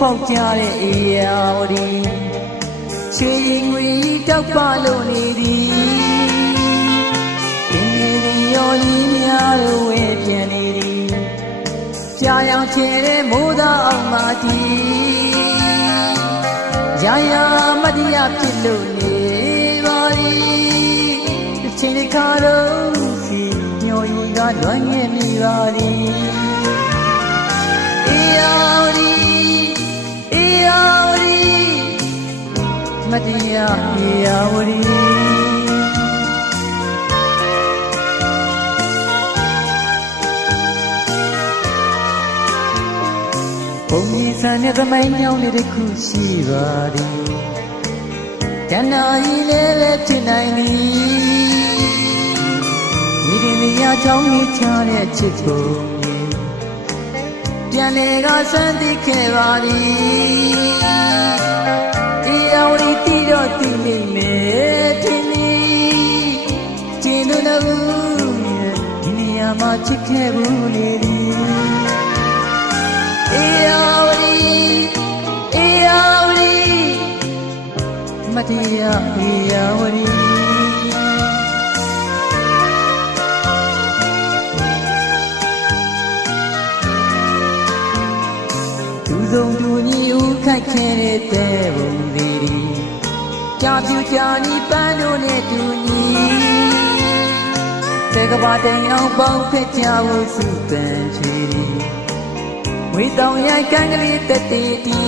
ပေါက်ကြတဲ့အေယာဝတီချွေရင်ငွေတောက်ပလို့နေသည်ဒီနေ့ရော်လီများတို့ဝဲပြန်နေသည်ကြာရောက်ချင်တဲ့မိုးသားအောင်မာတီရာရာမတရားဖြစ်လို့နေပါသည်တစ်ချိန်တစ်ခါတော့စီညော်ရီကလွမ်းငဲ့မိပါသည်အေယာဝတီအေယာဝတီမတရားအေယာဝတီဘုံကြီးဆန်တဲ့သမိုင်းညောင်းလေးတစ်ခုရှိပါသည်တဏှာကြီးလည်းပဲဖြစ်နိုင်သည်ဒီဒီနေရာချောင်းကြီးချတဲ့ချစ်ကိုပြန်လေကစမ်းသိခဲ့ပါသည်အေယာဝတီတီတော့သိမိမယ်ထင်သည်ကျင်းလို့လည်းဒီနေရာမှာချစ်ခဲ့ဘူးလေအေယာဝတီအေယာဝတီမတရားအေယာဝတီသူဆုံးသူညီဦးခိုက်ခဲတဲ့ဘုံလေးကြာပြူကြာနီးပန်းတို့နဲ့တူညီသက်ကဘာတိုင်အောင်ပေါင်းဖက်ကြဖို့စုပန်ချီဝေတောင်ရိုက်ကန်းကလေးတက်တေးတီ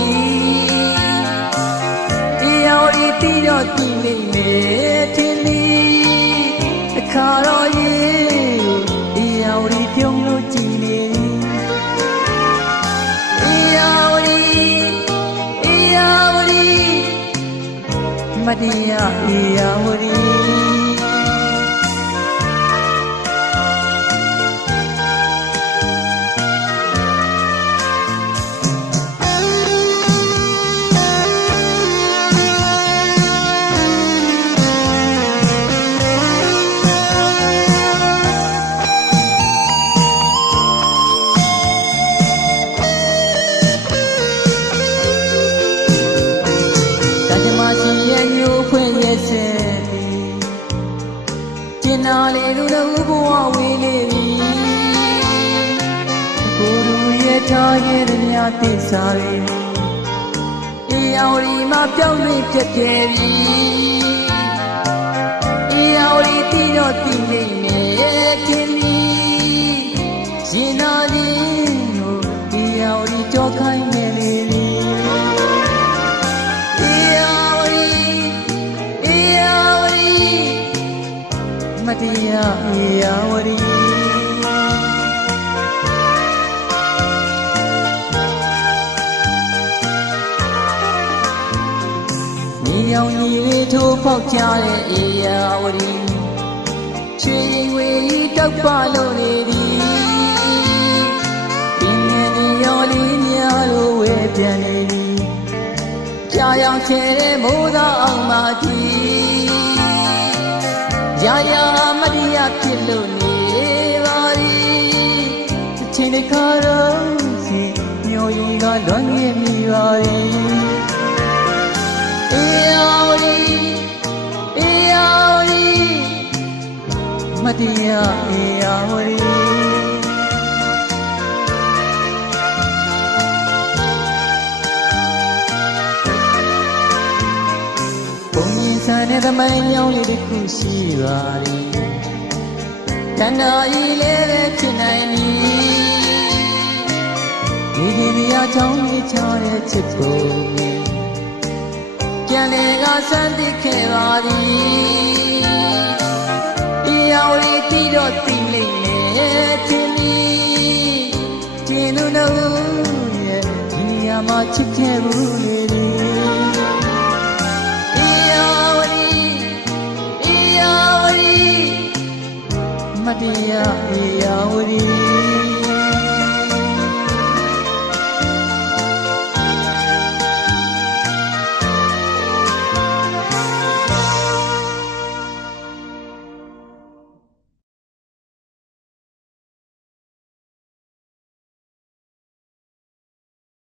အေယာဝတီတီတော့ကြည့်မိမယ်ထင်သည်အခါတော့ရေအေယာဝတီပြုံးလို့ကြည့်နေအေယာဝတီအေယာဝတီမတရားအေယာဝတီကျင်နာလေလူတို့ဘဝဝေးနေပြီကိုယ်လူရဲ့ထားရဲ့မြတ်သစ္စာတွေအေယာဝတီမှာပြောင်းလဲဖြစ်ခဲ့ပြီအေယာဝတီတီတော့တည်နေမယ်ခင်ဗျရှင်နာလေးတို့အေယာဝတီကြောခိုင်းနေလေမတရားအေယာဝတီမြေရောင်ကြီးထိုးပေါက်ကြတဲ့အေယာဝတီချွေရင်ဝေးတောက်ပလို့နေသည်ဒီနေ့ရော်လီများတို့ဝဲပြန်နေသည်ကြာရောက်ချင်တဲ့မိုးသားအောင်မာတီရာရာမတရားဖြစ်လို့နေပါသည်တစ်ချိန်တစ်ခါတော့စီညော်ရီကလွမ်းငဲ့မိပါသည်အေယာဝတီအေယာဝတီမတရားအေယာဝတီဆန်တဲ့သမိုင်းကြောင်းလေးတစ်ခုရှိပါသည်တဏှာကြီးလည်းပဲဖြစ်နိုင်သည်ဒီနေရာချောင်းကြီးချတဲ့ချစ်ကိုပြန်လေကစမ်းသိခဲ့ပါသည်အေယာဝတီတီတော့တည်လိမ့်မယ်ထင်သည်ကျင်းလို့ရဲ့ဒီနေရာမှာချစ်ခဲ့ဘူးလေမတရားအေယာဝတီ